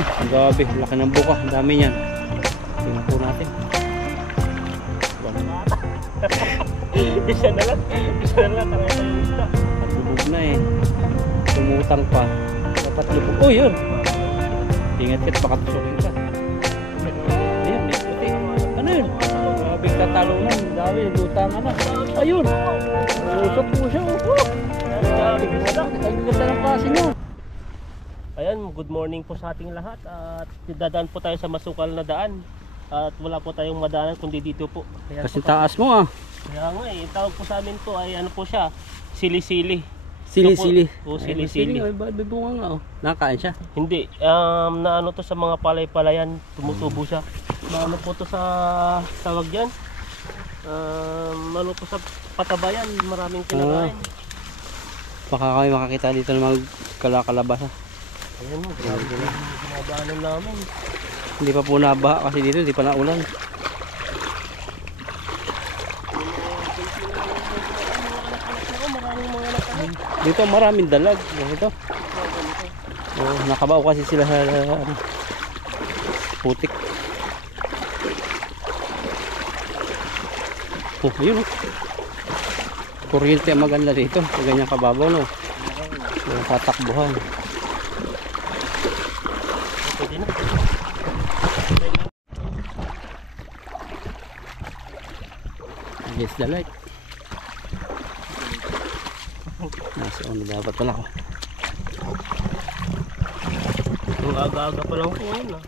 Ang gabi, laki ng buka, ang dami niyan. Tingnan po natin. Isa na lang tayo ng isda. Lubog na eh. Tumutang pa. Dapat lubog. Oh, yun. Ingat-ingat baka tusukin ka. Ayan, may puti. Ano yun? Grabing tatalunan. Dami, lutangan na. Ayun. Usok po siya. Ang ganda ng klase niya. Ayan, good morning po sa ating lahat. At dadaan po tayo sa masukal na daan. At wala po tayong madaanan kundi dito po. Kaya Kasi po, taas mo ah. kaya nga eh, tawag po sa amin to ay ano po siya, sili-sili. Sili-sili. O sili-sili. Ay, bunga nga oh. Nakakain siya. Hindi, na ano to sa mga palay-palayan, tumutubo siya. Ano po to sa tawag dyan? Ano po sa patabayan, maraming kinakain. Baka kami makakita dito ng mga kalakalabasa. Ayan mo, grabe na pinadaanan namin. Hindi pa po nabaha kasi dito hindi pa naulan. Dito maraming dalag. Ito. Oh, nakabaw kasi sila sa putik. Oh, yun oh. Kuryente ang maganda dito. Sa ganyang kababaw no. So, tatakbuhan. Pwede na. Yes, the light. Nasa ano dapat pala ako. Ang aga-aga pa lang po yun ah.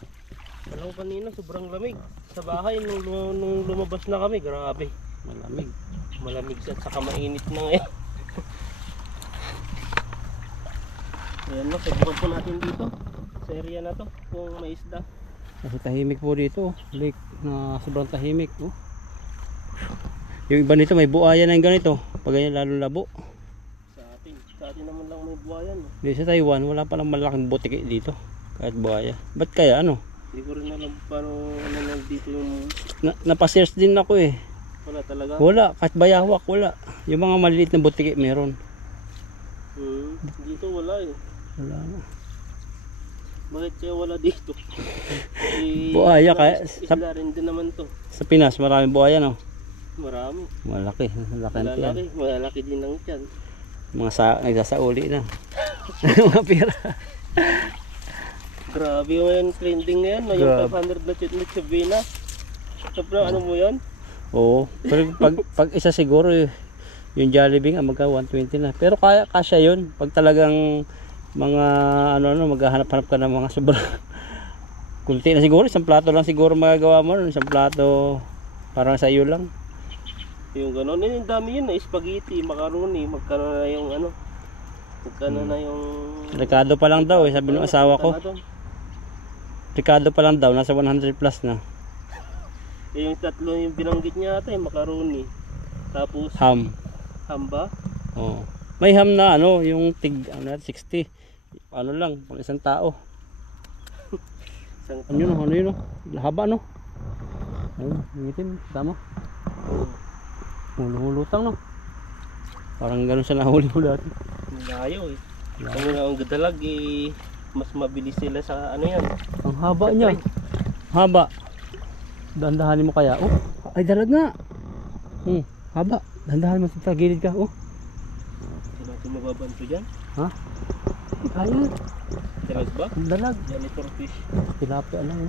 Alam ko kanina sobrang lamig. Sa bahay nung lumabas na kami, grabe. Malamig. Malamig at saka mainit na ngayon. Ayan na, pagbukan po natin dito. Sa area na to, kung may isda. Kasi tahimik po dito. Lake na sobrang tahimik. Oh. Yung iba nito may buhaya na yung ganito. Pag ganyan lalong labo. Sa atin naman lang may buhayan. Dito sa Taiwan wala palang malaking butiki dito. Kahit buhaya. Ba't kaya ano? Hindi ko rin alam paano dito yung... Napasearch din ako eh. Wala talaga? Wala. Kahit bayawak wala. Yung mga maliliit na butiki meron. Dito wala eh. Wala na. Bakit kaya wala dito? Buhaya kaya. Isla rin din naman to. Sa Pinas maraming buhaya no? Marami. Malaki. Malalaki din ang tiyan. Mga nagsasauli na. Mga pira. Grabe yung trending na yan. Yung 500 na chitnik sa Vina. Sobrang ano mo yan? Oo. Pero pag isa siguro yung Jollibee nga magka 120 na. Pero kasya yun. Pag talagang mga maghahanap-hanap ka ng mga sobrang kunti na siguro. Isang plato lang siguro magagawa mo. Isang plato parang sa iyo lang. Yung gano'n, yung dami yun na spaghetti, macaroni, magkano na yung ano, magkano na yung... Ricardo pa lang daw sabi ng asawa ko. Ricardo pa lang daw, nasa 100 plus na. Yung tatlo yung binanggit niya ata, yung macaroni. Tapos... Ham. Ham ba? Oo. May ham na yung tig 60. Ano lang, pang isang tao. Ano yun? Haba no? Ayun, ngitin, tama. Hulu-hulutang no. Parang gano'n siya nahuli mo dati. Layo eh. Ang gadalag eh, mas mabilis sila sa ano yan. Ang haba niya. Haba. Dandahanin mo kaya. Oh, ay dalag nga. Haba. Dandahan mo sa gilid ka. Oh. Hindi natin mababanto dyan. Ha? Ayun. Dalag ba? Ang dalag. Janitor fish. Tilapia lang.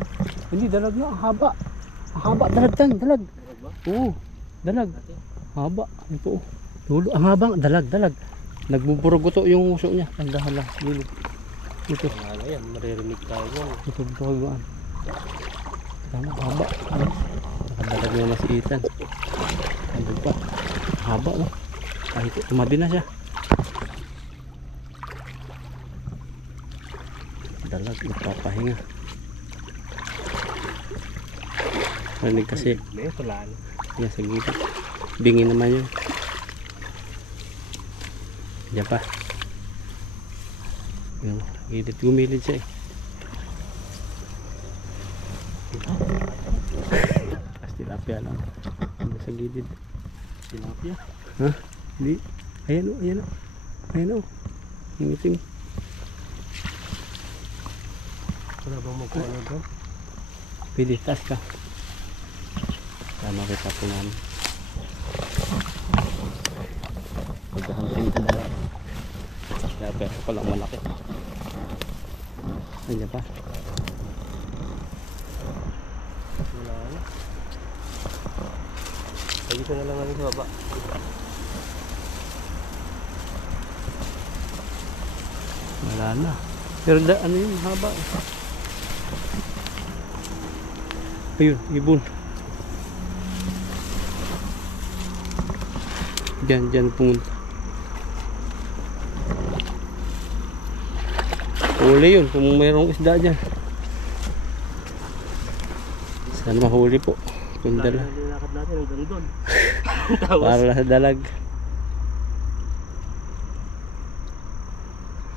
Hindi, dalag nga. Ang haba. Ang haba. Dalag. Dalag ba? Oo. Dalag. Haba. Ito. Dulo. Ang habang dalag. Nagbuburugoto yung uso niya. Ang dahan lang. Gilid. Ito. Ano yan? Maririnig tayo yan. Ito. Buwan. Tama. Haba. Nakadalag na si Ethan. Ano pa? Haba no. Kahit tumabi na siya. Dalag. Nagpapahinga. Rinig kasi. May tulaan. Yan sa gilid. Bingi naman yun. Diyan pa. Yung gilid. Gumilid siya eh. Tapos tilapia lang. Ano sa gilid. Tilapia? Ha? Hindi. Ayan o. Ayan o. Ayan o. Yung itim. Wala bang magkuha na doon? Pwede, taas ka. Tama kita po namin. Pagkahantin ka na. Kaya pero palang malaki. Nandiyan pa. Wala na. Ayos na lang namin sa baba. Wala na. Pero ano yun, haba eh. Ayun, ibon. Diyan pumunta. Huli yun, kung mayroong isda dyan. Sana mahuli po. Kung dala. Nilakad natin hanggang doon. Para lang sa dalag.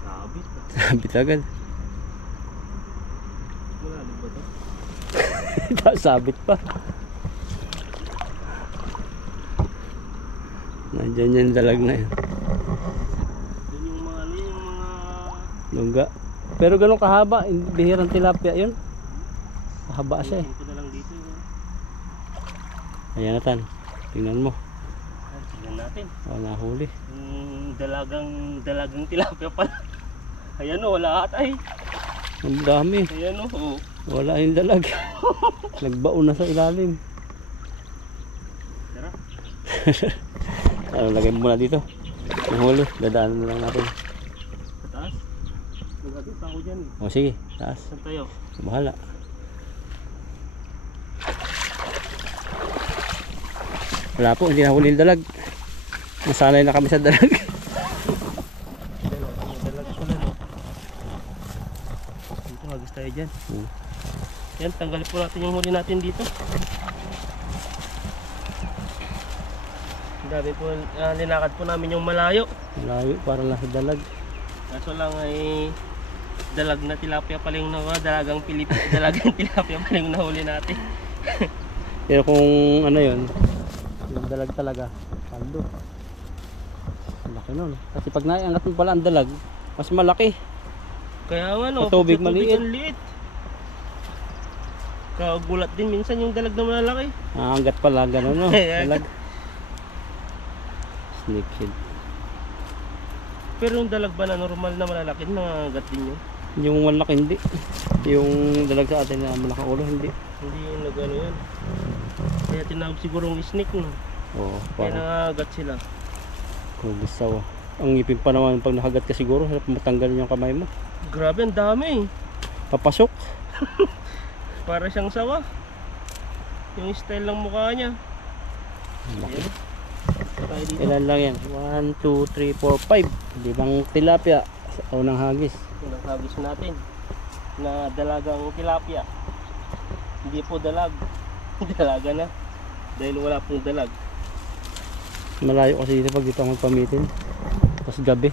Sabit. Sabit agad. Malalim ba ito? Sabit pa. Nandiyan yung dalag na yun. Doon yung mga ano, yung mga... Lungga. Pero ganun kahaba, bihirang tilapia yun. Mahaba siya eh. Tingin ko na lang dito. Ayan na tan. Tingnan mo. Tingnan natin. Nahuli. Yung dalagang tilapia pala. Ayan o, wala ata eh. Ang dami. Ayan o. Wala yung dalag. Nagbaon na sa ilalim. Tara. Ano, lagay mo muna dito. Yung huli, dadaanan na lang natin. Sa taas. Nagagit ako dyan eh. O sige, taas. Saan tayo? Bahala. Wala po, hindi nahuli yung dalag. Nasanay na kami sa dalag. Dalag pala no. Dito magis tayo dyan. Yan, tanggalin po natin yung huli natin dito. Ang dami po, linakad po namin yung malayo. Malayo, para lang sa dalag. Kaso lang ay dalag na tilapia pala yung dalagang dalagang tilapia pala yung nahuli natin. Pero kung ano yun, yung dalag talaga, paldo. Malaki nun. Kasi pag naiangat mo pala ang dalag, mas malaki. Kaya nga no, Sa tubig pag sa maliit. ang liit. Kagulat din minsan yung dalag na malalaki. Hanggat pala, gano'n no. Dalag. Snakehead. Pero yung dalag ba na normal na malalaki, nangangagat din yun? Yung malaki hindi. Yung dalag sa atin na malaki ulo, hindi. Hindi yung nagano yun. Kaya tinawag sigurong snake no. Oo, Kaya parang nangangagat sila. kulisaw. Ang ngipin pa naman pag nakagat ka siguro, harap matanggal yung kamay mo. Grabe, ang dami. Papasok. Para siyang sawa. Yung style ng mukha niya. Laki. Ayan. Tayo dito. Ilan lang yan? 1, 2, 3, 4, 5. Limang tilapia sa unang hagis. Yung hagis natin na dalagang tilapia. Hindi po dalag. Dalaga na. Dahil wala pong dalag. Malayo kasi dito pag dito ang magpamitin. Tapos gabi.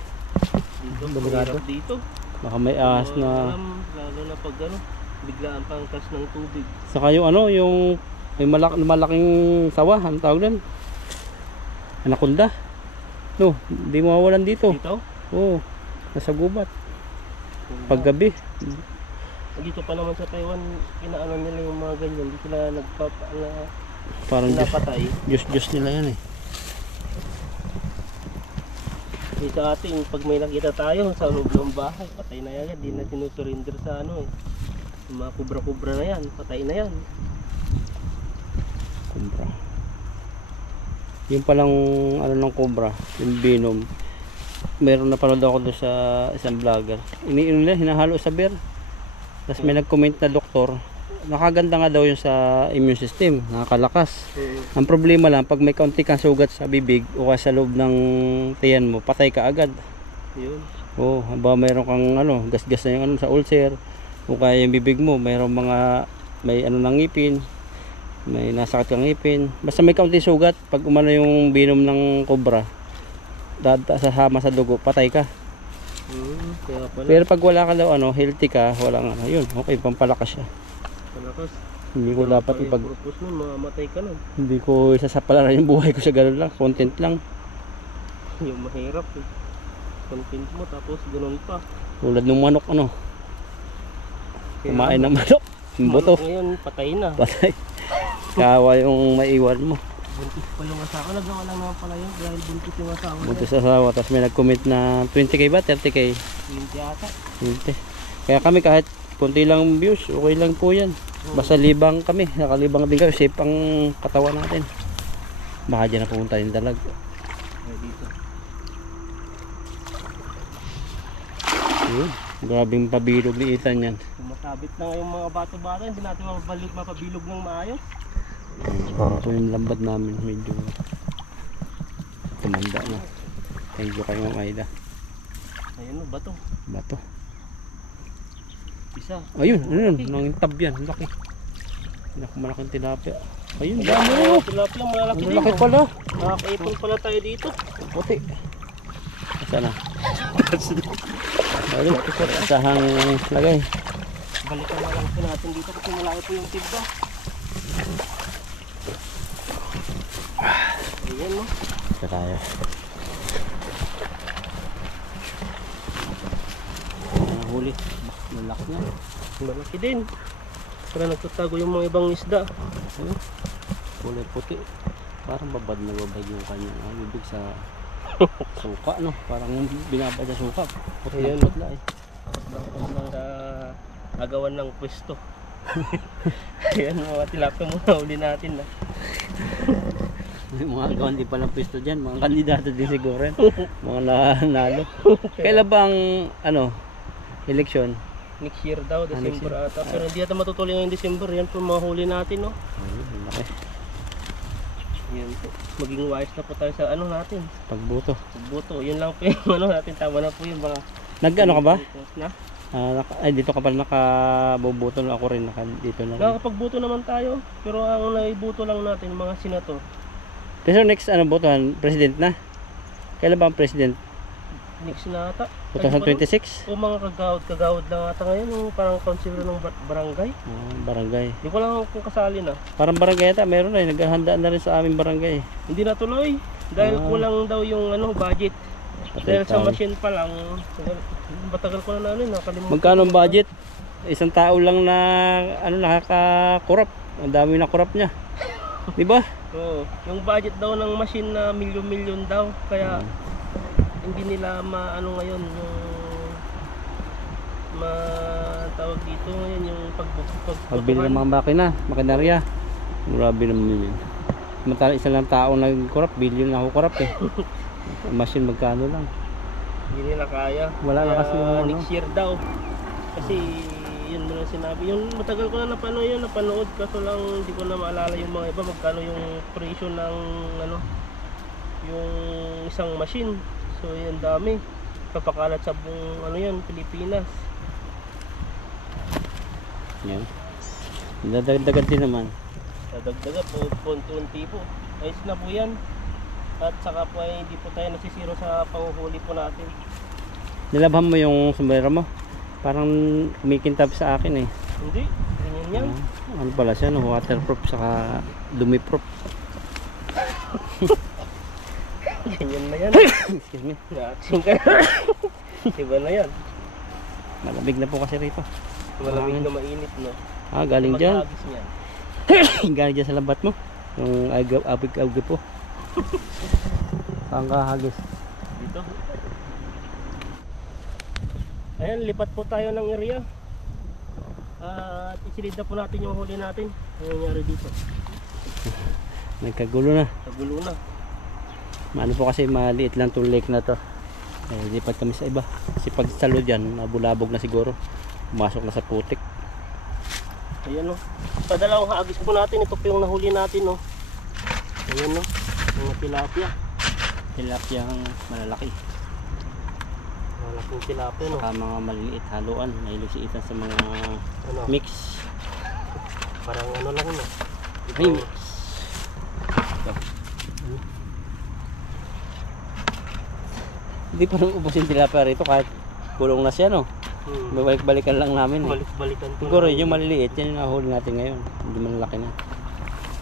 Dito, Delikado. mahirap dito. Baka may ahas Hindi mo na. alam, lalo na pag ano, biglaan pang tas ng tubig. Saka yung ano, yung may malaking sawa. Ano tawag doon? Anaconda. No, hindi mawawalan dito. Dito? Oo, nasa gubat. Pag gabi. Dito pa naman sa Taiwan, inaano nila yung mga ganyan. Hindi sila Parang napatay. Diyos nila yan eh. Dito atin, pag may nakita tayo sa loob ng bahay, patay na yan. Hindi na sinusurrender sa ano eh. Yung mga kubra-kubra na yan, patay na yan. Cobra. Yung palang ano ng cobra, yung venom. Meron na panood ako doon sa isang vlogger. Iniinom nila, hinahalo sa beer. Tapos may nag-comment na doktor, nakaganda nga daw yun sa immune system, nakakalakas. Ang problema lang, pag may kaunti kang sugat sa bibig o sa loob ng tiyan mo, patay ka agad. Yun. Oo, haba mayroon kang ano, gasgas na yung ano sa ulcer, o kaya yung bibig mo, mayroong mga, may ano ng ngipin, may nasakit kang ngipin. Basta may kaunti sugat, pag umano yung venom ng cobra, sasama sa dugo, patay ka. Kaya pala, Pero pag wala ka daw ano, healthy ka, walang ano, yun, okay, pampalakas siya. palakas. Hindi ko dapat Pag ipag purpose nun, mamamatay ka nun. hindi ko isasapalaran yung buhay ko sa ganun lang, content lang. Yung mahirap eh. Content mo tapos ganun pa. Tulad ng manok ano. Kumain ng manok. Yung buto. Ngayon, patay na. Patay. Kawa yung maiwan mo. Buntis pa yung asawa. Nagawa lang naman pala yun dahil buntis yung asawa. Buntis sa asawa. Tapos may nag-comment na 20k ba? 30k? 20 ata. 20. Kaya kami kahit konti lang views, okay lang po yan. Basta libang kami. Nakalibang din kami. Safe ang katawan natin. Baka dyan na pumunta yung dalag. Ay, dito. Yun. Grabing pabilog ni Ethan yan. Sumasabit na ngayong mga bato-bato. Hindi natin mapabilog ng maayos. So yung lambat namin medyo tumanda na. Thank you kay Ma'am Aida. Ayun o, bato. Bato. Isa. Ayun, ayun. Nangintab yan. Laki. Malaking tilapia. Ayun, dami. Tilapia, malalaki Ang din. laki pala. Nakakaipon pala tayo dito. Puti. Saan na? Ayun, sahang lagay. Balikan na lang po natin dito kasi malaki po yung tibba. Ayan no. Ito tayo. Nahuli. Malaki na. Malaki din. Para nagtatago yung mga ibang isda. Ayun. Kulay puti. Parang babad na babad yung kanyang bibig sa suka, no? Parang binabad sa suka. Ayan. Putla eh. Sa agawan ng pwesto. Ayan mga tilapia muna uli natin na. May mga gawan din palang pwesto dyan. Mga kandidato din siguro yan. Mga nanalo. Kailan bang eleksyon? Next year daw, Next December year. ata. Pero hindi ata matutuloy ngayong December. Yan po mga huli natin, no? Ayun, laki. Yan po. Maging wise na po tayo sa ano natin. Pagbuto. Buto. Yun lang po yung ano natin. Tama na po yung mga... Nag-ano ka ba? Na? Dito ka pala nakabubuto na ako rin. Dito na rin. Nakakapagbuto naman tayo. Pero ang naibuto lang natin, mga senator. Pero next botohan? President na? Kailan ba ang president? Next na ata. 2026? O mga kagawad lang ata ngayon. Yung parang councilor ng barangay. Barangay. Hindi ko lang kung kasali na. Parang barangay yata, meron na naghahanda na rin sa aming barangay. Hindi natuloy. Dahil kulang daw yung budget. Dahil sa machine pa lang. Matagal ko na nakalimutan. Magkano ang budget? Isang tao lang na nakaka-kurap. Ang dami na kurap niya. Di ba? Oo. Yung budget daw ng machine na milyon-milyon daw. Kaya hindi nila maano ngayon yung tawag dito ngayon yung pagbili ng mga makinarya. Grabe naman yun. Samantala isa lang tao nag-kurap, billion na ako kurap eh. Machine magkano lang. Hindi nila kaya. Wala na kasi yung next year daw. Kasi yun mo lang sinabi. Yung matagal ko na napanood kaso lang hindi ko na maalala yung mga iba magkano yung presyo ng yung isang machine. So yan dami. Papakalat sa buong Pilipinas. Yan. Dadagdagan din naman. Dadagdagan po, konti-unti po. Ayos na po yan. At saka po ay hindi po tayo nasisiro sa panguhuli po natin. Nilabhan mo yung sombrero mo? Parang kumikintab sa akin eh. Hindi, ganyan yan. Ano pala siya, waterproof saka dumiproof. Ganyan na yan. Excuse me. Naaksing ka na. Iba na yan. Malamig na po kasi rito. Malamig na mainit, no? Galing dyan. Mag-aagis niyan. Galing dyan sa lambat mo. Yung abig-abig po. Saan ka hagis? Dito. Ayan, lipat po tayo ng area. At isilid na po natin yung huli natin. Ano nangyari dito? Nagkagulo na. Nagulo na. Ano po kasi maliit lang itong lake na to. Lipat kami sa iba. Kasi pag salo dyan, nabulabog na siguro. Pumasok na sa putik. Ayan o. Sa dalawang hagis po natin, ito po yung nahuli natin o. Ayan o. Mga tilapia. Tilapia ang malalaki. Malaking tilapia no. Saka mga maliliit haluan. Mahilig si Ethan sa mga mix. Parang lang no. Ay, mix. Hindi pa nang ubos yung tilapia rito kahit kulong na siya no. Balik-balikan lang namin eh. Balik-balikan po. Siguro yung maliliit, yan yung nahuli natin ngayon. Hindi malalaki na.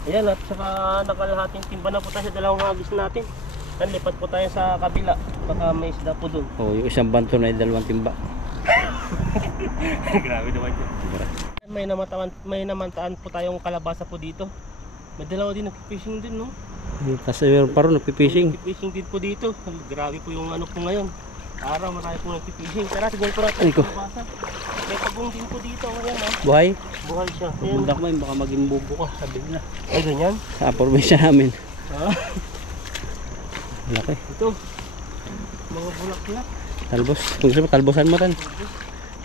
Ayan at saka nakalahating timba na po tayo sa dalawang hagis natin. Then lipat po tayo sa kabila. Baka may isda po dun. Yung isang banto na yung 2 timba. Grabe naman yun. May namantaan po tayong kalabasa po dito. May dalawa din nagpipishing din, no? Kasi meron pa rin nagpipishing. Nagpipishing din po dito. Grabe po yung ano po ngayon. Araw marami po nagpipishing. Tara, tignan po natin Ay ko. yung kalabasa. May pagong din po dito. Ayan, ha? Buhay? Buhay siya. Ayan. Punta ko man, baka maging bubo ka. Sabi nila. Ay, ganyan? Sa probinsya namin. Ha? Laki. Ito. Mga bulaklak. Talbos. Kung gusto mo, talbosan mo rin.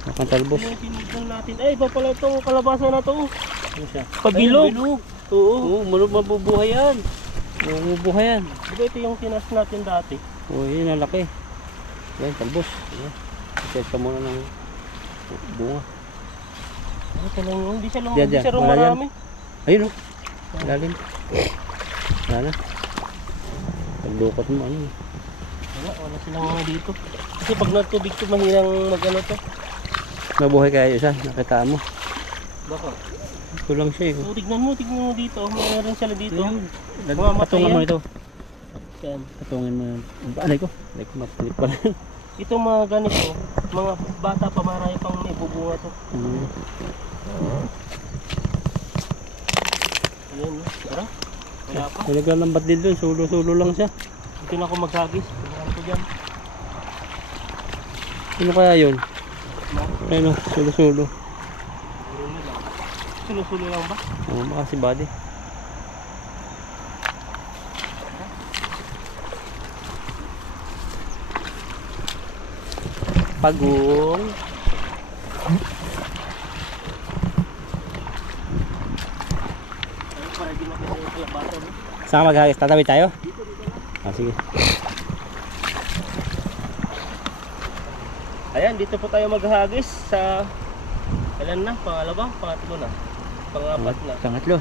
Makang talbos. Ano yung tinignan natin? Ay, iba pala itong kalabasa na to. Ano siya? Pabilog. Ay, bilog. Oo. Oo, mabubuhay yan. Mabubuhay yan. Diba ito yung tinas natin dati? Oo, yun ang laki. Yan, talbos. Yan. Set ka muna ng bunga. Ano ito lang yun? Hindi siya Diyan, hindi siya wala yan. marami. Ayun o. Lalim. Wala na. Pagdukot mo, ano. Wala silang mga dito. Kasi pag nagtubig ito, mahirang mag-ano to. Mabuhay kaya yung isa. Nakita mo. Baka. Ito lang siya eh. So, tignan mo dito. Mayroon sila dito. Patungan mo yan. ito. Yan. Patungin mo yan. Alay ko. Alay ko, mapilit pala. Itong mga ganito, mga bata pa marami pang may bubunga to. Ayan, no? Tara. Wala pa. Naglalambat din doon. Sulo-sulo lang siya. Dito na ako maghagis. Pagkakan ko dyan. Ano kaya yun? Ayun o. Sulo-sulo. Sulo-sulo lang ba? Oo, baka si Buddy. Pagong. Ay, para di makita yung kalabasa, no? Saan ka maghagis? Tatabi tayo? Ah, sige. Ayan, dito po tayo maghagis sa... Kailan na? Pangalawa? Pangatlo na? Pangapat na? Pangatlo.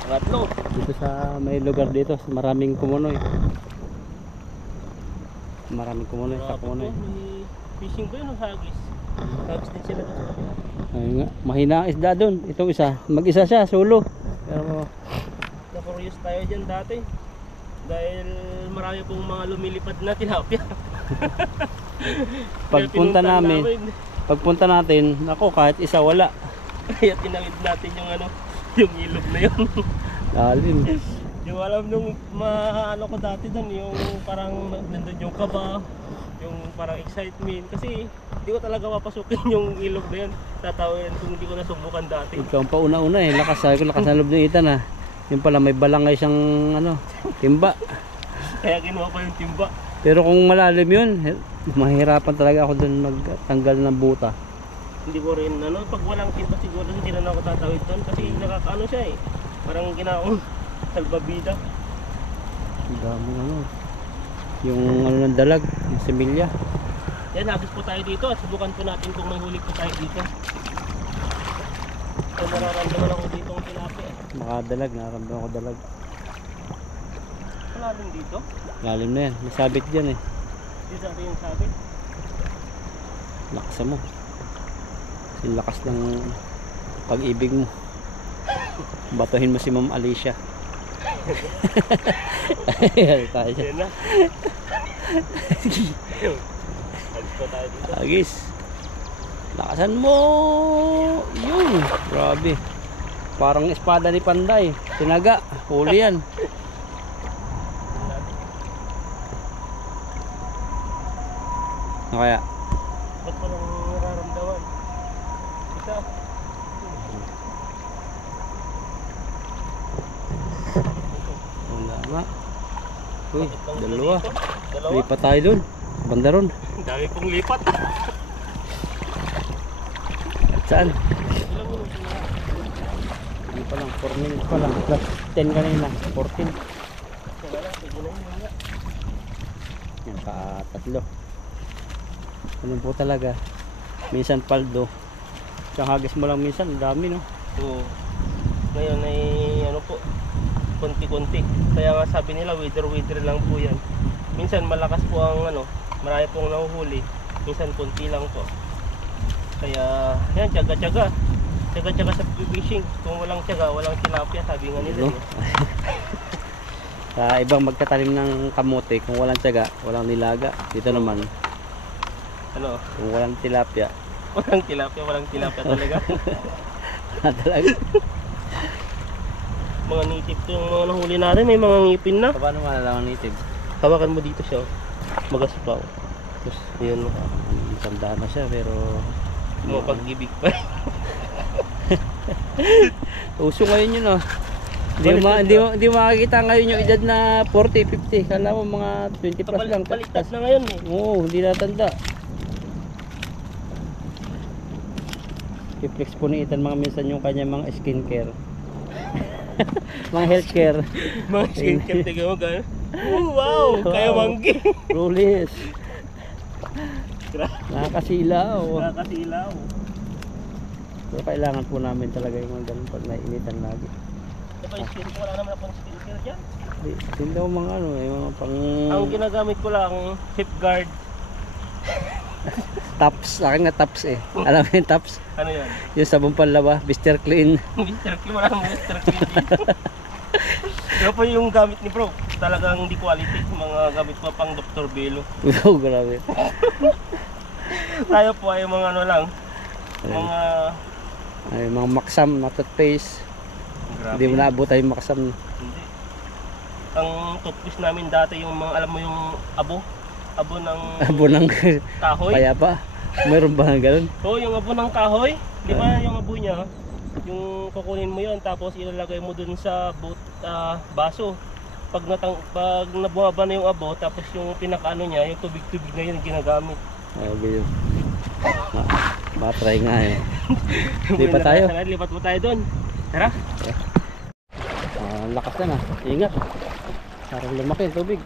Pangatlo? Dito sa may lugar dito. Maraming kumunoy. Maraming kumunoy sa Grabe kumunoy. po, may fishing ba yun o hagis? Hagis din sila doon. Ayun nga. Mahina ang isda doon. Itong isa. Mag-isa siya. Solo. Pero Na-curious tayo dyan dati. Dahil marami pong mga lumilipad na tilapia. pagpunta pagpunta natin, ako kahit isa wala. Kaya tinawid natin yung ano, yung ilog na yun. Lalim. Yung alam nung maano ko dati doon, yung parang nandun yung kaba, yung parang excitement. Kasi hindi ko talaga papasukin yung ilog na yun. Tatawin kung hindi ko nasubukan dati. Ikaw ang pauna-una eh. Lakas sabi ko, lakas na loob ng itan ah. Yung pala may balangay siyang ano, timba. Kaya kinuha ko yung timba. Pero kung malalim yun, mahirapan talaga ako doon magtanggal ng buta. Hindi ko rin ano, pag walang timba siguro hindi na ako tatawid doon. Kasi nakakaano siya eh. Parang ginaong salbabida. Ang dami ano. Yung ano ng dalag, yung similya. Yan, hagis po tayo dito at subukan po natin kung may huli po tayo dito. So nararamdaman ako dito ang tilapia. Makadalag, nakaramdaman ako dalag. Wala din dito. Lalim na yan, may sabit dyan eh. Dito natin yung sabit. Laksa mo. Yung lakas ng pag-ibig mo. Batuhin mo si Ma'am Alicia. Ayan tayo dyan. Yan na. Hagis po tayo dito. Agis. Lakasan mo. Yun. Grabe. Parang espada ni Panday. Tinaga. Huli yan. Ano kaya? Ba't ko lang nararamdaman? Isa. Wala nga. Uy, Bakit lang dalawa. dito? Dalawa? Lipat tayo dun. Banda ron. Ang dami pong lipat. Saan? Ilang minuto na? Hindi pa lang. 4 minutes pa lang. Plus 10 kanina. 14. Wala na, sige na yun. Wala. Yan pa tatlo. Ganun po talaga. Minsan paldo. Isang hagis mo lang minsan. Ang dami no. Oo. Ngayon ay ano po, konti-konti. Kaya nga sabi nila wither lang po yan. Minsan malakas po ang ano, marami pong nahuhuli. Minsan konti lang po. Kaya yan, tiyaga-tiyaga. Tiyaga-tiyaga sa fishing. Kung walang tiyaga, walang tilapia, sabi nga nila. No? Sa ibang magtatanim ng kamote, kung walang tiyaga, walang nilaga. Dito naman, Ano? kung walang tilapia, Walang tilapia talaga. Talaga. Mga native to yung mga nahuli natin, may mga ngipin na. Paano malalaman native? Hawakan mo dito siya. Magaspaw. Tapos, Ayun. tanda na siya pero Mga pag-ibig pa. uso ngayon yun oh. Hindi mo makikita ngayon yung edad na 40, 50. Kala mo mga 20 plus lang. Baliktad na ngayon eh. Oo, hindi natanda. I-flex po ni Ethan mga minsan yung kanya mga skincare. Mga healthcare. Mga skincare, tiga mo gano'n. Oh, wow! Kaya manggi. Rulis. Nakakasilaw. Nakakasilaw. So, kailangan po namin talaga yung mga ganun pag nainitan lagi. Diba yung skincare? Wala naman akong skincare dyan. Hindi daw mga ano, yung mga pang... Ang ginagamit ko lang, hip guard. Tops, akin nga tops eh. Alam mo yung tops? Ano yan? Yung sabong panlawa, Mr. Clean. Mr. Clean, wala akong Mr. Clean dito. Pero po yung gamit ni bro, talagang di quality. Mga gamit pa pang Dr. Belo. Oh, grabe. Tayo po ay mga ano lang, mga... Ay, mga maksam na toothpaste. Grabe. Hindi mo naabot tayo maksam. Hindi. Ang toothpaste namin dati yung mga, alam mo yung abo ng Abo ng kahoy. kaya pa. Meron ba ng ganun? Oo, yung abo ng kahoy. Di ba yung abo niya, yung kukunin mo yon tapos ilalagay mo dun sa baso. Pag nabumaba na yung abo, tapos yung pinakaano niya, yung tubig-tubig na yun ginagamit. Oh, ganyan. Matry nga eh. Lipat tayo. Lipat mo tayo dun. Tara. Lakas na na. Ingat. Parang lumaki yung tubig.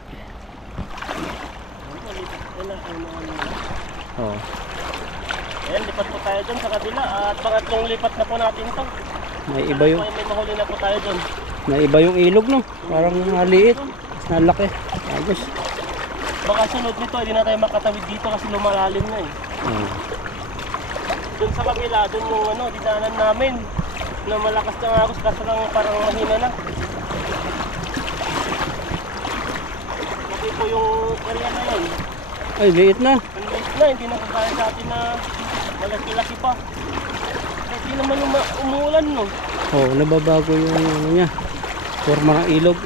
Oh. Ayan, lipat po tayo dun sa kabila. At pangatlong lipat na po natin to. May iba yung May mahuli na po tayo dun. may iba yung ilog no. Parang maliit. Nalaki. Agos. Baka sunod nito, hindi na tayo makatawid dito kasi lumalalim na eh. Dun sa kabila, dun yung dinaanan namin na malakas na agos kaso lang parang mahina na. Okay po yung area na yun. Ay, liit na. Ang liit na, hindi na kagaya sa atin na malaki-laki pa. Hindi naman umuulan no. Oh, nababago yung ano niya. Forma ng ilog.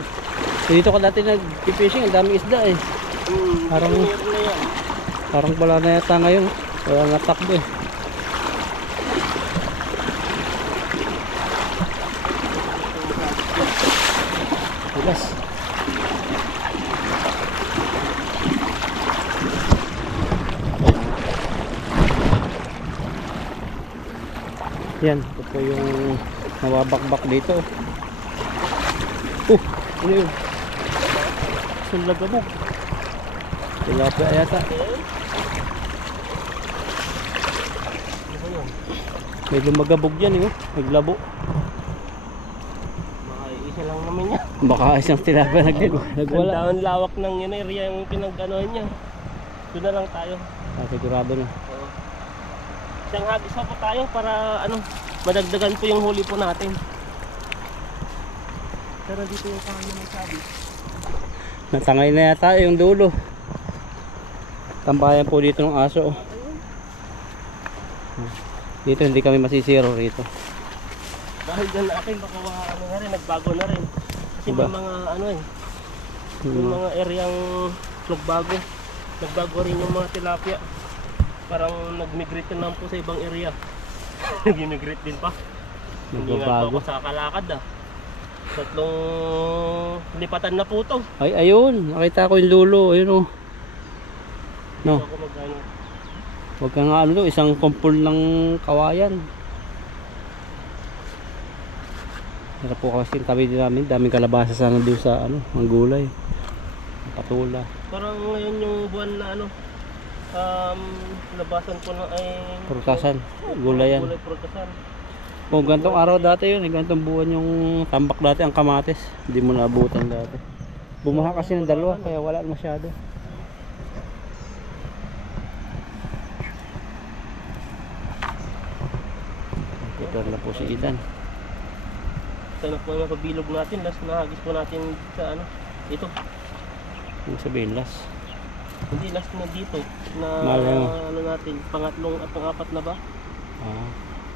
Dito ka dati nag-fishing, ang daming isda eh. Parang na yan. Parang wala na yata ngayon. Wala na takbo eh. Bilas. Yan, ito po yung nawabakbak dito. Ano yun? Sulagabog. Tilapia yata. May lumagabog dyan eh. Naglabo. Baka isa lang naman niya. Baka isang tilapia nagwala. Ang lawak ng yun area yung pinag-anoan niya. Doon na lang tayo. Sigurado na. Isang hagis na po tayo para madagdagan po yung huli po natin. Pero dito yung kanya ng sabi. Natangay na yata yung dulo. Tambayan po dito ng aso. Dito hindi kami masisiro rito. Dahil dyan akin baka na rin, nagbago na rin. Kasi Diba? may mga yung mga areang nagbago. Nagbago rin yung mga tilapia. Parang nag-migrate na lang po sa ibang area. Nag-migrate din pa. Hindi nga po ako sa kalakad Tatlong lipatan na po to. Ay, ayun. Nakita ko yung dulo. Ayun o. No. Ako magano. Huwag ka nga isang kumpul ng kawayan. Pero po kasi tabi din namin. Daming kalabasa sana doon sa ang gulay. Patula. Parang ngayon yung buwan na labasan ko na ay Prutasan. Gulayan. Gulay prutasan. Kung gantong araw dati yun, gantong buwan yung tambak dati, ang kamatis. Hindi mo naabutan dati. Bumaha kasi ng dalawa, kaya wala masyado. Ito na po si Ethan. Ito na po yung pabilog natin. Last nahagis po natin sa ito. Yung sabihin last. Hindi, last na dito. Na Malay mo. ano natin, pangatlong at pang-apat na ba?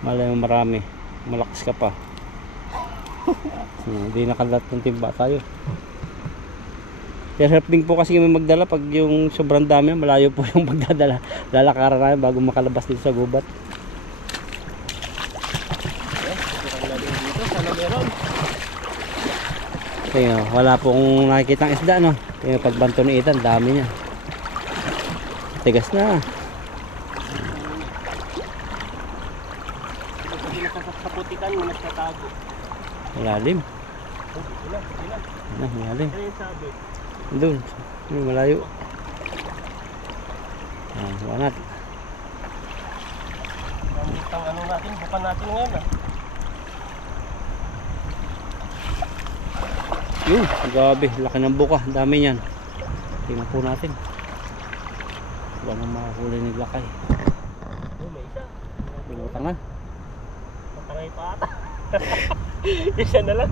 Malay mo marami. Malakas ka pa. Hindi nakalat ng timba tayo. Kaya sarap din po kasi kami magdala pag yung sobrang dami, malayo po yung magdadala. Lalakaran namin bago makalabas dito sa gubat. Kurang na din dito, sana meron. Kaya wala pong nakikitang isda, no? Kaya pagbanto ni Ethan, dami niya. Tigas na. Pag nakasaputikan, nagtatago. Malalim. Sila. Malalim. Ano yung sabi? Doon. Malayo. Wangat. Gamit ang ano natin, bukan natin ngayon ah. Yun, gabi. Laki ng buka. Dami niyan. Tingnan po natin. Wala nang makahuli ni Lakay. Oh, may isa. Tingnan nga. Matangay pa ata. Isa na lang,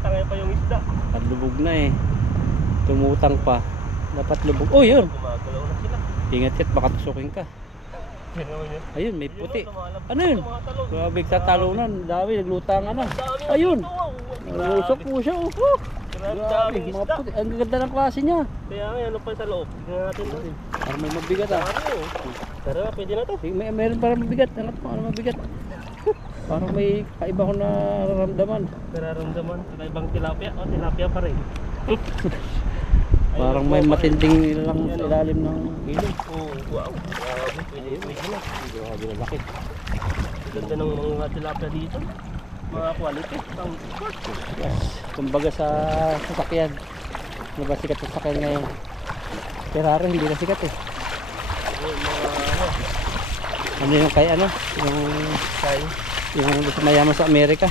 tangay pa yung isda. Lubog na eh. Tumutang pa. Dapat lubog. Oh, yun. Gumagalaw na sila. Ingat yan, baka tusukin ka. Yan naman yun. Ayun, may puti. Lumalabas Ano yun? yung mga talon. Grabe sa talunan. Dami, naglutangan na. Dami na Ayun. dito, wow. Nangusok po siya. Oh. Grabe, Grabe, daming mga isda. puti. Ang ganda ng klase niya. Kaya nga, ano pa sa loob? Tignan natin doon. Parang may mabigat ah. Dami oh. Tara, pwede na to. Meron parang mabigat. Angat mo, ano mabigat? Parang may kaiba ko na nararamdaman. Nararamdaman, kakaibang tilapia. O, tilapia pa rin. Parang may matinding lang sa ilalim ng ilog. Oh, wow. Grabe, pwede na. Grabe na laki. Ganda ng mga tilapia dito. Mga quality. Yes. Kumbaga sa sasakyan. Ano ba sikat sa sasakyan ngayon? Ferrari hindi na sikat eh. Ano yung kay ano? Yung sa mayaman sa Amerika.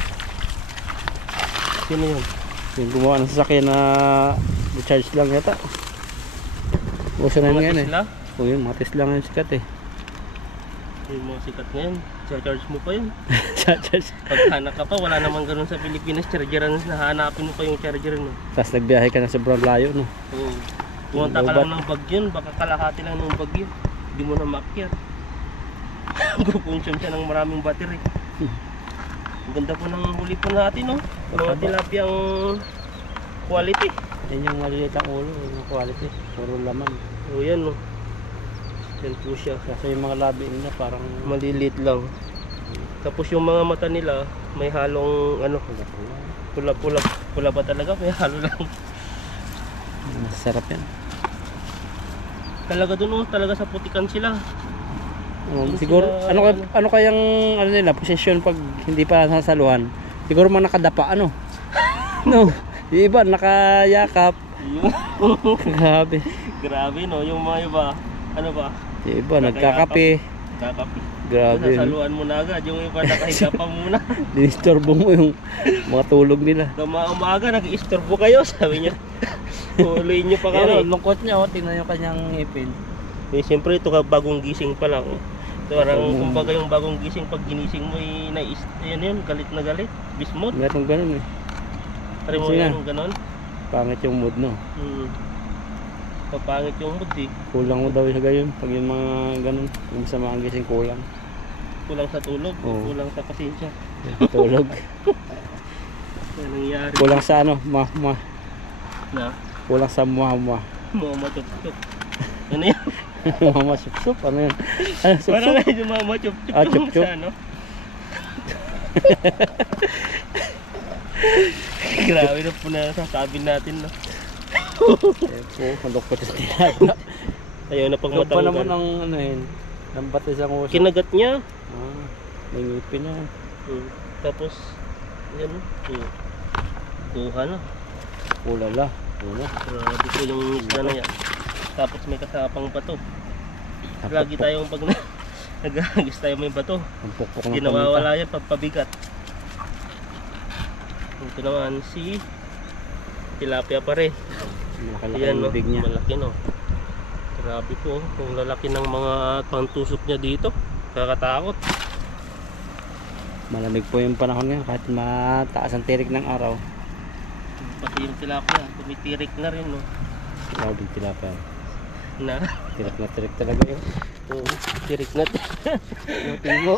Sino yun? Yung gumawa ng sasakyan na recharge lang yata. Uso na yun ngayon eh. Tesla? O yun, mga Tesla ngayon sikat eh. Yung mga sikat ngayon. Charge mo pa yun. Charge. Pag hanak ka pa, wala naman ganun sa Pilipinas. Chargeran, nahanapin mo pa yung charger mo. Tapos nagbiyahe ka na sobrang layo no. Oo. Pumunta ka lang ng bagyo, baka kalahati lang ng bagyo. Hindi mo na maakyat. Gupunction siya ng maraming battery. Ang ganda po ng huli po natin, no? Mga tilapiyang quality. Yan yung maliliit ang ulo, yung quality. Puro laman. O yan, no? Yan po siya. Kasi yung mga labi nila parang Maliliit lang. Tapos yung mga mata nila, may halong ano, pula ba talaga? May halo lang. masarap yan. Talaga dun, no? Talaga sa putikan sila. Siguro, sila- ano kayang ano nila, posisyon pag hindi pa nasasaluhan? Siguro mga nakadapa, ano? No, yung iba nakayakap. Grabe. Grabe, no? Yung mga iba, ano ba? Yung iba nagkakape. Kakapi. Grabe. Nasaluan mo na agad. Yung iba nakahiga pa muna. Dinisturbo mo yung mga tulog nila. Umaga, nag-istorbo kayo, sabi niya. Huliin niyo pa Pero kami. lungkot niya, oh, tingnan yung kanyang ngipin. Eh, siyempre, ito ka bagong gising pa lang. Ito, parang kumbaga yung bagong gising, pag ginising mo, yan yun, galit na galit. Bismut. Meron ganun eh. Tari mo Kasi yan, nga. yung ganon. Pangit yung mood, no? Papangit yung mood, eh. Kulang mo daw sa gayon. Pag yung mga ganun, yung sa mga gising kulang. Kulang sa tulog, Oo. kulang sa pasensya. Tulog. Yan nangyari. Kulang sa ano, Na, kulang sa mga matup-tup. Ano yan? mama sup-sup, ano yun? Ano Parang sup-sup? yung mga matup-tup. Ah, chup-chup. Sa ano? Grabe na po na sasabi natin, no? Malukot yung tilapia. Ayaw na pang Ito pa naman matanggal. ang ano yun, lambat isang uso. Kinagat niya. May ngipin na. Tapos, yan, kuha na. Ulala. Una. Grabe po yung isda na yan. Tapos may kasapang bato. Lagi tayong pag nag-agis tayo may bato. Ang pukpok ng Hindi nawawala yan, papabigat. Ito naman si tilapia pa rin. Makalaki Yan, yung no? bibig niya. Malaki, no? Grabe po, kung lalaki ng mga pangtusok niya dito. Kakatakot. Malamig po yung panahon ngayon kahit mataas ang tirik ng araw. Pati yung tilapia, tumitirik na rin, no? Grabe yung tilapia. Na. Tirik na tirik talaga yun. Tirik na. Timo.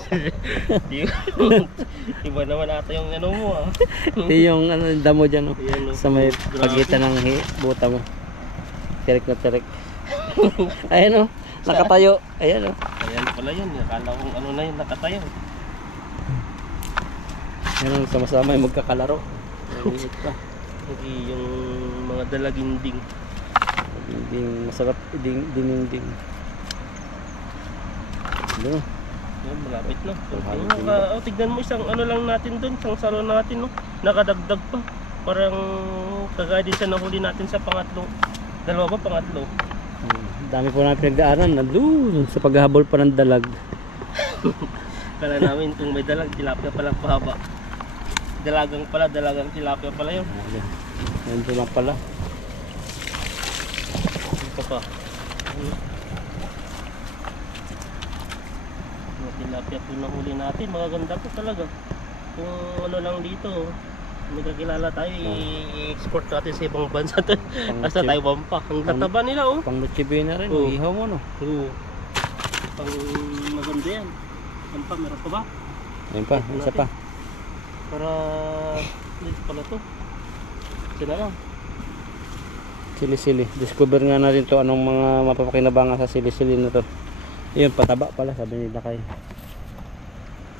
Iba naman ata yung ano mo ah. Ito yung ano, damo dyan, oh. Ayan, oh. Sa may pagitan ng buta mo. Tirik na tirik. Ayan, oh. Nakatayo. Ayan, oh. Ayan pala yun. Akala kong ano na yun, nakatayo. Ayan, sama-sama yung magkakalaro. Naliit pa. Hindi yung mga dalaginding. Ding masarap ding. Ano? Yan, malapit na. Malapit Tignan mo isang ano lang natin doon, isang salo natin, no? Nakadagdag pa. Parang kagaya din sa nahuli natin sa pangatlo. Dalawa ba pangatlo? Dami po namin pinagdaanan. Nandun sa paghahabol pa ng dalag. Kala namin kung may dalag, tilapia pala pahaba. Dalagang tilapia pala yun. Nandun lang pala. Ito pa. Tilapia po na huli natin, magaganda po talaga. Kung ano lang dito, may kakilala tayo, i-export natin sa ibang bansa. Basta Taiwan pa. Ang tataba nila, oh. Pang nochibe na rin, Oo. ihaw mo, no? Oo. Pang maganda yan. Yan pa, meron pa ba? Ayun pa, isa pa. Para, dito pala to. Isa na lang. Sili-sili. Discover nga natin to anong mga mapapakinabangan sa sili-sili na to. Ayun, pataba pala, sabi nila kay.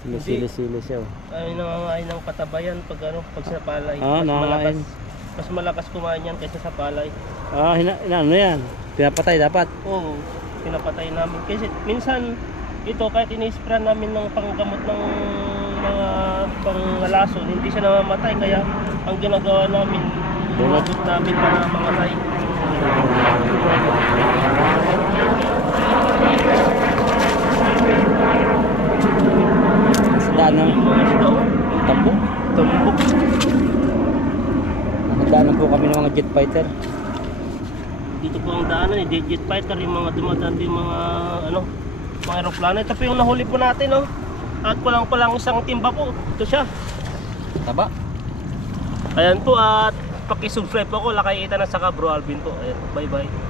Sili-sili siya, oh. Ay, nangangain ng patabayan pag ano, pag sa palay. Ah, nangangain. Mas malakas kumain yan kaysa sa palay. Ah, ano yan? Pinapatay dapat. Oo, pinapatay namin. Kasi minsan, ito kahit ini-spray namin ng panggamot ng mga pangalason, hindi siya namamatay. Kaya ang ginagawa namin, bunot namin para mamatay. Daan ng tambok. Tumbok. Nakadaan po kami ng mga jet fighter. Dito po ang daanan, jet fighter, yung mga dumadaan yung mga ano, mga aeroplano. Ito po yung nahuli po natin, oh. At kulang isang timba po. Ito siya. Taba. Ayan po, at paki-subscribe po ako, Lakay Ethan at saka Bro Alvin po. Ayan, bye bye.